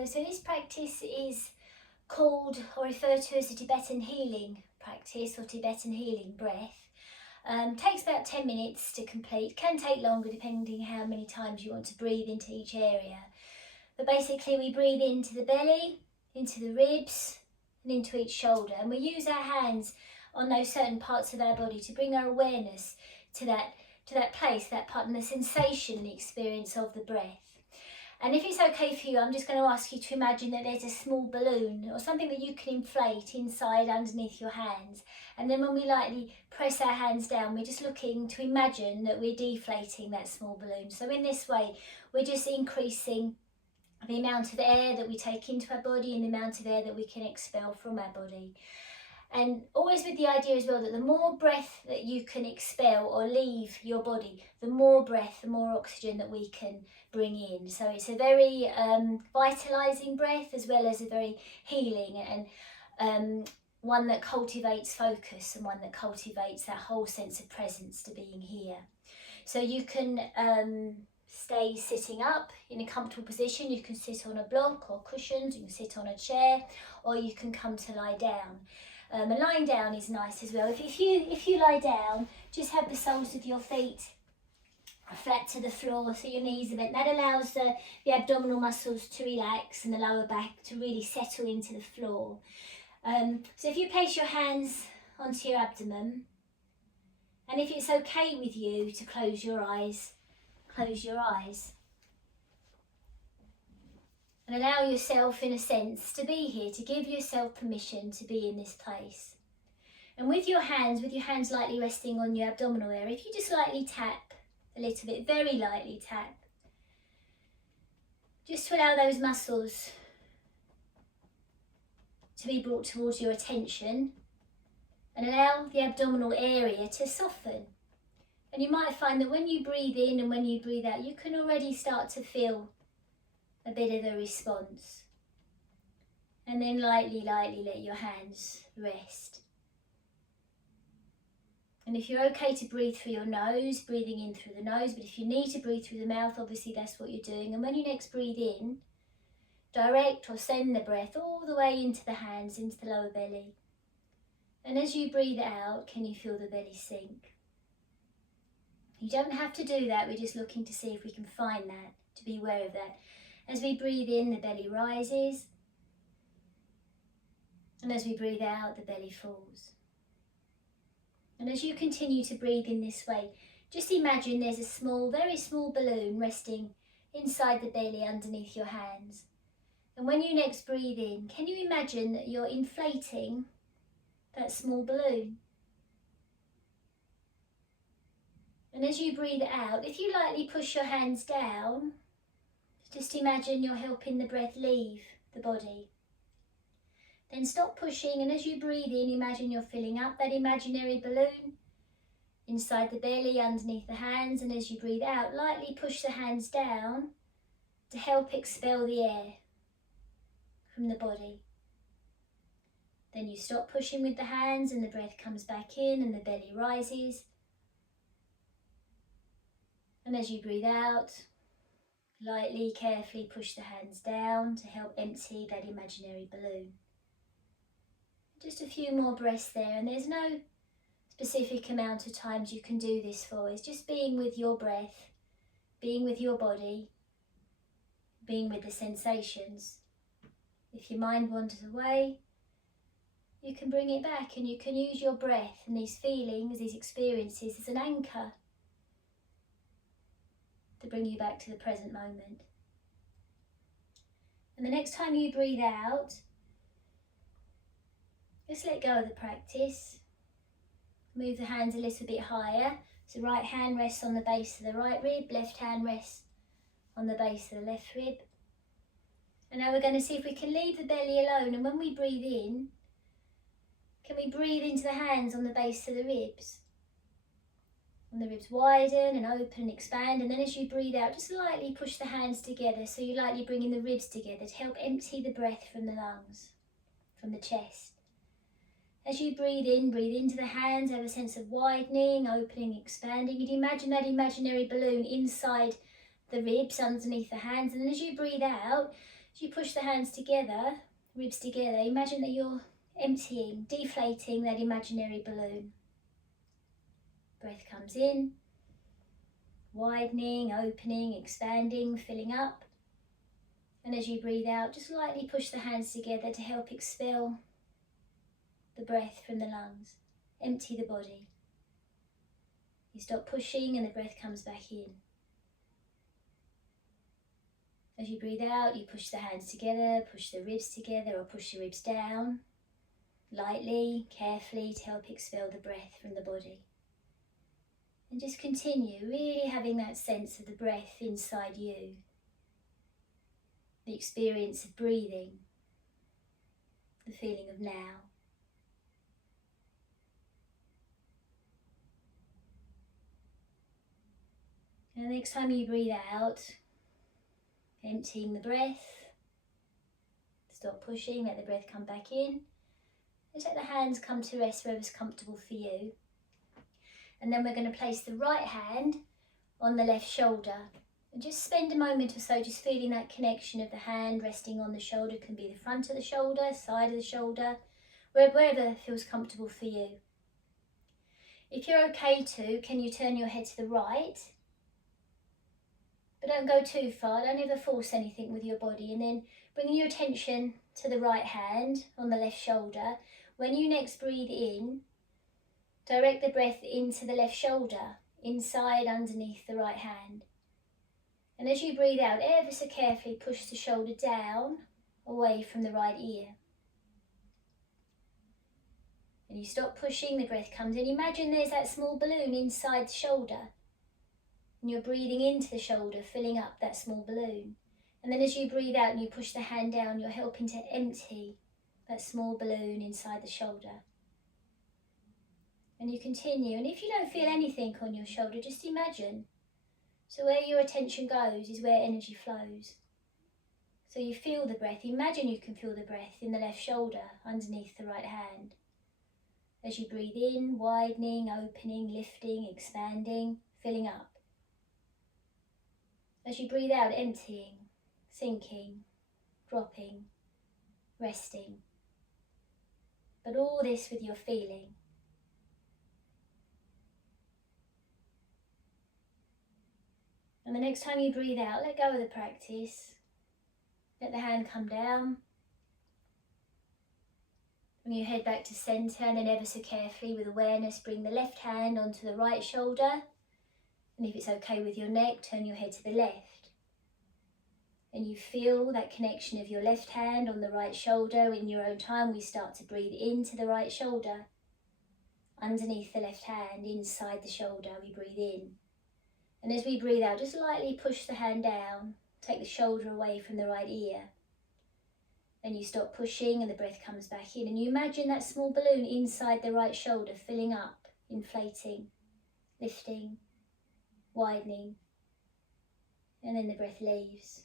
Hello, so this practice is called or referred to as the Tibetan Healing Practice or Tibetan Healing Breath. Takes about 10 minutes to complete, can take longer depending how many times you want to breathe into each area. But basically we breathe into the belly, into the ribs and into each shoulder, and we use our hands on those certain parts of our body to bring our awareness to that place, that part, and the sensation and the experience of the breath. And if it's okay for you, I'm just going to ask you to imagine that there's a small balloon or something that you can inflate inside underneath your hands. And then when we lightly press our hands down, we're just looking to imagine that we're deflating that small balloon. So in this way, we're just increasing the amount of air that we take into our body and the amount of air that we can expel from our body. And always with the idea as well that the more breath that you can expel or leave your body, the more breath, the more oxygen that we can bring in. So it's a very vitalising breath as well as a very healing and one that cultivates focus and one that cultivates that whole sense of presence to being here. So you can stay sitting up in a comfortable position. You can sit on a block or cushions, you can sit on a chair, or you can come to lie down. And lying down is nice as well. If you lie down, just have the soles of your feet flat to the floor, so your knees are bent. That allows the abdominal muscles to relax and the lower back to really settle into the floor. So if you place your hands onto your abdomen, and if it's okay with you to close your eyes, close your eyes. And allow yourself, in a sense, to be here, to give yourself permission to be in this place. And with your hands lightly resting on your abdominal area, if you just lightly tap a little bit, very lightly tap, just to allow those muscles to be brought towards your attention and allow the abdominal area to soften. And you might find that when you breathe in and when you breathe out, you can already start to feel a bit of a response. And then lightly let your hands rest. And if you're okay to breathe through your nose, breathing in through the nose, but if you need to breathe through the mouth, obviously that's what you're doing. And when you next breathe in, direct or send the breath all the way into the hands, into the lower belly. And as you breathe out, can you feel the belly sink? You don't have to do that, we're just looking to see if we can find that, to be aware of that. As we breathe in, the belly rises, and as we breathe out, the belly falls. And as you continue to breathe in this way, just imagine there's a small, very small balloon resting inside the belly underneath your hands. And when you next breathe in, can you imagine that you're inflating that small balloon? And as you breathe out, if you lightly push your hands down, just imagine you're helping the breath leave the body. Then stop pushing, and as you breathe in, imagine you're filling up that imaginary balloon inside the belly, underneath the hands, and as you breathe out, lightly push the hands down to help expel the air from the body. Then you stop pushing with the hands and the breath comes back in and the belly rises. And as you breathe out, lightly, carefully push the hands down to help empty that imaginary balloon. Just a few more breaths there, and there's no specific amount of times you can do this for. It's just being with your breath, being with your body, being with the sensations. If your mind wanders away, you can bring it back, and you can use your breath and these feelings, these experiences as an anchor to bring you back to the present moment. And the next time you breathe out, just let go of the practice. Move the hands a little bit higher. So right hand rests on the base of the right rib, left hand rests on the base of the left rib. And now we're going to see if we can leave the belly alone, and when we breathe in, can we breathe into the hands on the base of the ribs? And the ribs widen and open and expand, and then as you breathe out, just lightly push the hands together, so you're lightly bringing the ribs together to help empty the breath from the lungs, from the chest. As you breathe into the hands, have a sense of widening, opening, expanding. You'd imagine that imaginary balloon inside the ribs underneath the hands, and then as you breathe out, As you push the hands together, ribs together, imagine that you're emptying, deflating that imaginary balloon. Breath comes in, widening, opening, expanding, filling up. And as you breathe out, just lightly push the hands together to help expel the breath from the lungs. Empty the body. You stop pushing and the breath comes back in. As you breathe out, you push the hands together, push the ribs together or push the ribs down. Lightly, carefully to help expel the breath from the body. And just continue, really having that sense of the breath inside you. The experience of breathing. The feeling of now. And the next time you breathe out, emptying the breath, stop pushing, let the breath come back in. Just let the hands come to rest wherever's comfortable for you. And then we're going to place the right hand on the left shoulder. And just spend a moment or so just feeling that connection of the hand resting on the shoulder. It can be the front of the shoulder, side of the shoulder, wherever feels comfortable for you. If you're okay to, can you turn your head to the right? But don't go too far, don't ever force anything with your body. And then bringing your attention to the right hand on the left shoulder. When you next breathe in, direct the breath into the left shoulder, inside underneath the right hand. And as you breathe out, ever so carefully push the shoulder down, away from the right ear. And you stop pushing, the breath comes in. Imagine there's that small balloon inside the shoulder. And you're breathing into the shoulder, filling up that small balloon. And then as you breathe out and you push the hand down, you're helping to empty that small balloon inside the shoulder. And you continue. And if you don't feel anything on your shoulder, just imagine. So where your attention goes is where energy flows. So you feel the breath. Imagine you can feel the breath in the left shoulder, underneath the right hand. As you breathe in, widening, opening, lifting, expanding, filling up. As you breathe out, emptying, sinking, dropping, resting. But all this with your feeling. And the next time you breathe out, let go of the practice. Let the hand come down. Bring your head back to centre, and then ever so carefully with awareness bring the left hand onto the right shoulder. And if it's okay with your neck, turn your head to the left. And you feel that connection of your left hand on the right shoulder. In your own time, we start to breathe into the right shoulder. Underneath the left hand, inside the shoulder, we breathe in. And as we breathe out, just lightly push the hand down. Take the shoulder away from the right ear. Then you stop pushing and the breath comes back in. And you imagine that small balloon inside the right shoulder filling up, inflating, lifting, widening. And then the breath leaves.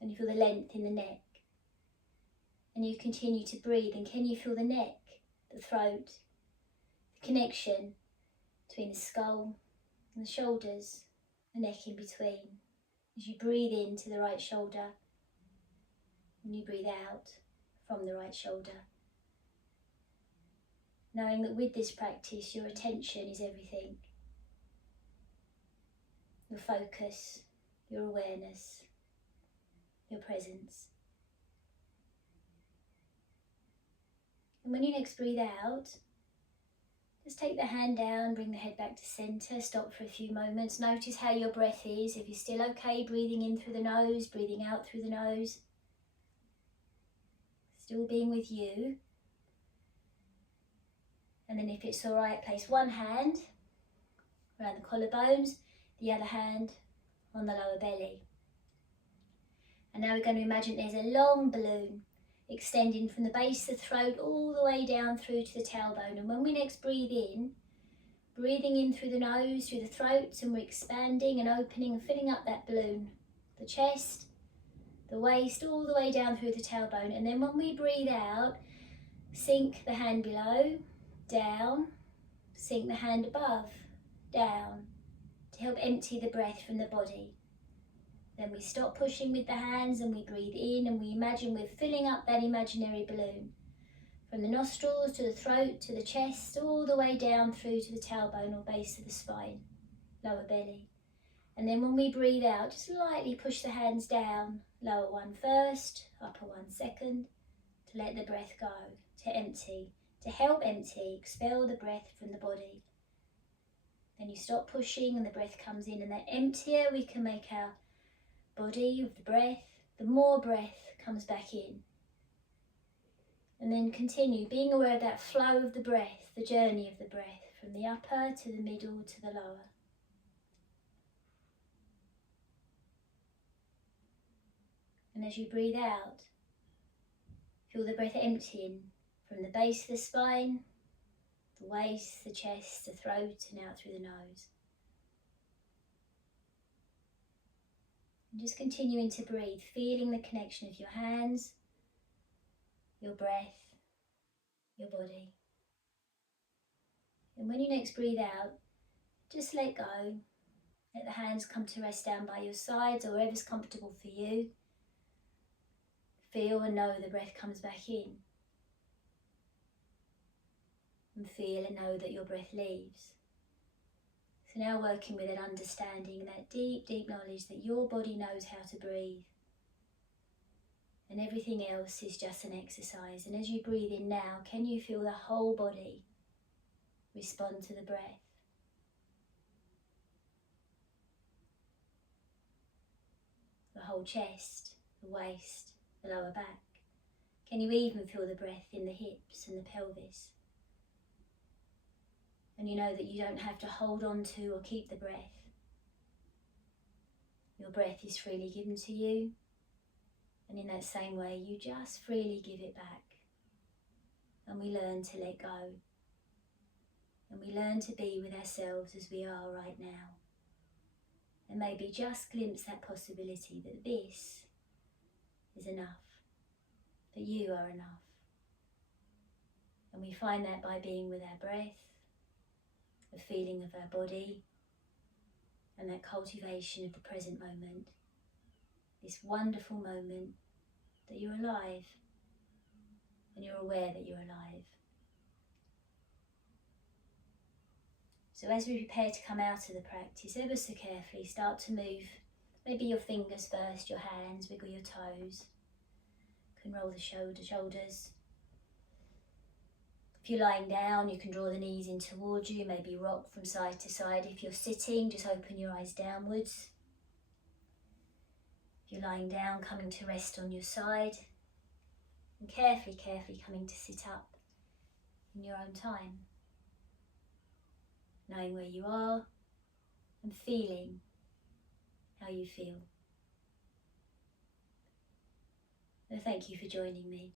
And you feel the length in the neck. And you continue to breathe. And can you feel the neck, the throat, the connection between the skull and the shoulders, the neck in between? As you breathe into the right shoulder and you breathe out from the right shoulder. Knowing that with this practice, your attention is everything. Your focus, your awareness, your presence. And when you next breathe out, just take the hand down, bring the head back to centre, stop for a few moments. Notice how your breath is. If you're still okay, breathing in through the nose, breathing out through the nose. Still being with you. And then if it's all right, place one hand around the collarbones, the other hand on the lower belly. And now we're going to imagine there's a long balloon extending from the base of the throat all the way down through to the tailbone. And when we next breathe in, breathing in through the nose, through the throat, and we're expanding and opening and filling up that balloon. The chest, the waist, all the way down through the tailbone. And then when we breathe out, sink the hand below, down, sink the hand above, down, to help empty the breath from the body. Then we stop pushing with the hands and we breathe in and we imagine we're filling up that imaginary balloon from the nostrils to the throat to the chest, all the way down through to the tailbone or base of the spine, lower belly. And then when we breathe out, just lightly push the hands down, lower one first, upper one second, to let the breath go, to empty, to help empty, expel the breath from the body. Then you stop pushing and the breath comes in, and the emptier we can make our body with the breath, the more breath comes back in. And then continue being aware of that flow of the breath, the journey of the breath, from the upper to the middle to the lower. And as you breathe out, feel the breath emptying from the base of the spine, the waist, the chest, the throat, and out through the nose. And just continuing to breathe, feeling the connection of your hands, your breath, your body. And when you next breathe out, just let go. Let the hands come to rest down by your sides or wherever's comfortable for you. Feel and know the breath comes back in. And feel and know that your breath leaves. So now working with that understanding, that deep, deep knowledge that your body knows how to breathe. And everything else is just an exercise. And as you breathe in now, can you feel the whole body respond to the breath? The whole chest, the waist, the lower back. Can you even feel the breath in the hips and the pelvis? And you know that you don't have to hold on to or keep the breath. Your breath is freely given to you, and in that same way you just freely give it back. And we learn to let go, and we learn to be with ourselves as we are right now, and maybe just glimpse that possibility that this is enough, that you are enough. And we find that by being with our breath, the feeling of our body, and that cultivation of the present moment, this wonderful moment that you're alive and you're aware that you're alive. So as we prepare to come out of the practice, ever so carefully start to move maybe your fingers first, your hands, wiggle your toes. You can roll the shoulders. If you're lying down, you can draw the knees in towards you, maybe rock from side to side. If you're sitting, just open your eyes downwards. If you're lying down, coming to rest on your side. And carefully coming to sit up in your own time. Knowing where you are and feeling how you feel. So thank you for joining me.